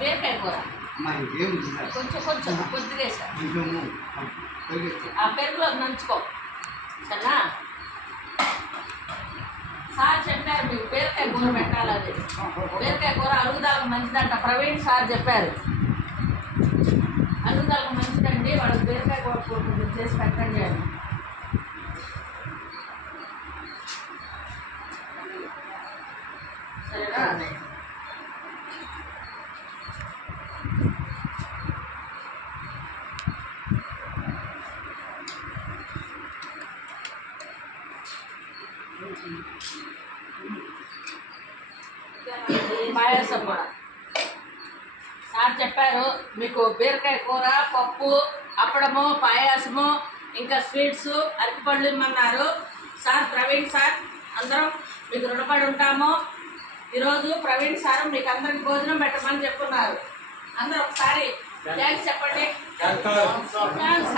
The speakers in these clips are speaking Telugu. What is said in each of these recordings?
బీరకాయ కూర కొంచెం కొంచెం కొద్దిగా సార్ ఆ పెరుగులో నంచుకో సరేనా. సార్ చెప్పారు మీకు బీరకాయ కూర పెట్టాలని. బీరకాయ కూర అరుగుదలకు మంచిదంట, ప్రవీణ్ సార్ చెప్పారు. అరుగుదలకు మంచిదండి, వాళ్ళకి బీరకాయ కూర కొంచెం చేసి పెట్టండి అని. సరేనా. పాయసం కూడా సార్ చెప్పారు మీకు బీరకాయ కూర, పప్పు, అప్పడము, పాయాసము, ఇంకా స్వీట్స్, అరటిపళ్ళు ఇమ్మన్నారు సార్. ప్రవీణ్ సార్ అందరం మీకు రుణపడి ఉంటాము. ఈరోజు ప్రవీణ్ సార్ మీకు అందరికి భోజనం పెట్టమని చెప్పున్నారు. అందరూ ఒకసారి థ్యాంక్స్ చెప్పండి.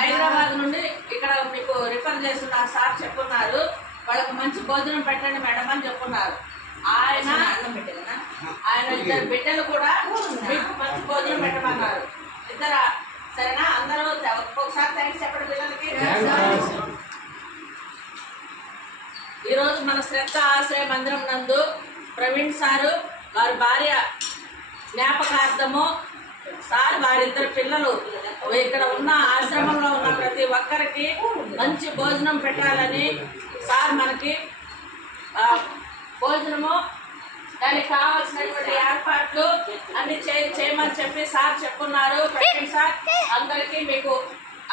హైదరాబాద్ నుండి ఇక్కడ మీకు రిఫర్ చేస్తున్నారు సార్ చెప్పున్నారు. వాళ్ళకి మంచి భోజనం పెట్టండి మేడం అని చెప్పున్నారు. ఆయన ఇద్దరు బిడ్డలు కూడా మీకు మంచి భోజనం పెట్టమన్నారు. ఇద్దరు సరేనా. అందరూ ఒక్కొక్కసారి థ్యాంక్స్ చెప్పండి పిల్లలకి. ఈరోజు మన శ్రద్ధ ఆశ్రయ మందిరం నందు ప్రవీణ్ సారు వారి భార్య జ్ఞాపకార్థము సార్ వారిద్దరు పిల్లలు ఇక్కడ ఉన్న ఆశ్రమంలో ఉన్న ప్రతి ఒక్కరికి మంచి భోజనం పెట్టాలని సార్ మనకి భోజనము దానికి కావాల్సినటువంటి ఏర్పాట్లు అన్ని చేయమని చెప్పి సార్ చెప్పున్నారు. ప్రవీణ్ సార్ అందరికీ మీకు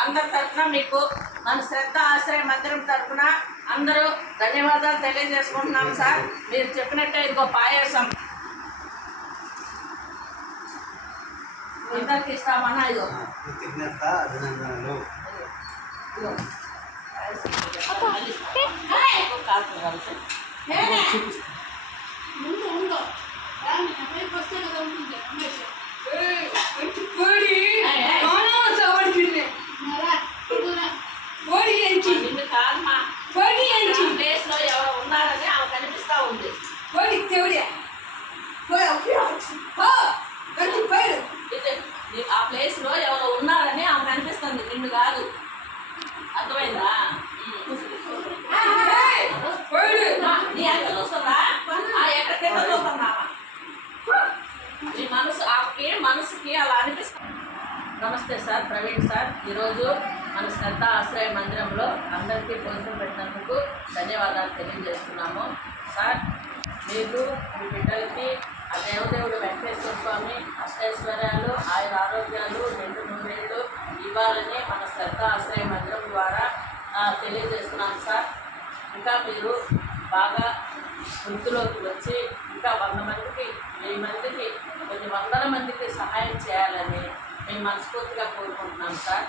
అందరి తరఫున మీకు మన శ్రద్ధ ఆశ్రయ మందిరం తరఫున అందరూ ధన్యవాదాలు తెలియజేసుకుంటున్నాం సార్. మీరు చెప్పినట్టే ఇంకో పాయసం అందరికి ఇస్తామన్నా. ఇదో ప్లేస్ లో ఎవరు ఉన్నారని ఆమె కనిపిస్తా ఉంది. ఆ ప్లేస్ లో ఎవరు ఉన్నారని ఆమె కనిపిస్తుంది, నిన్ను కాదు. అర్థమైందా? నీ ఎంత చూస్తుందా? ఎక్కడికైనా చూస్తున్నావా? నీ మనసుకి అలా అనిపిస్తుంది. నమస్తే సార్, ప్రవీణ్ సార్. ఈరోజు మన శ్రద్ధ ఆశ్రయ మందిరంలో అందరికీ భోజనం పెట్టినందుకు ధన్యవాదాలు తెలియజేస్తున్నాము సార్. మీకు మీ బిడ్డలకి ఆ దేవదేవుడు వెంకటేశ్వర స్వామి అష్టైశ్వర్యాలు, ఆయన ఆరోగ్యాలు, 200 ఇవ్వాలని మన శ్రద్ధ ఆశ్రయ మందిరం ద్వారా తెలియజేస్తున్నాం సార్. ఇంకా మీరు బాగా వృత్తిలోకి వచ్చి ఇంకా 100 మందికి, 1000 మందికి, కొన్ని వందల మందికి సహాయం చేయాలని మేము మనస్ఫూర్తిగా కోరుకుంటున్నాం సార్.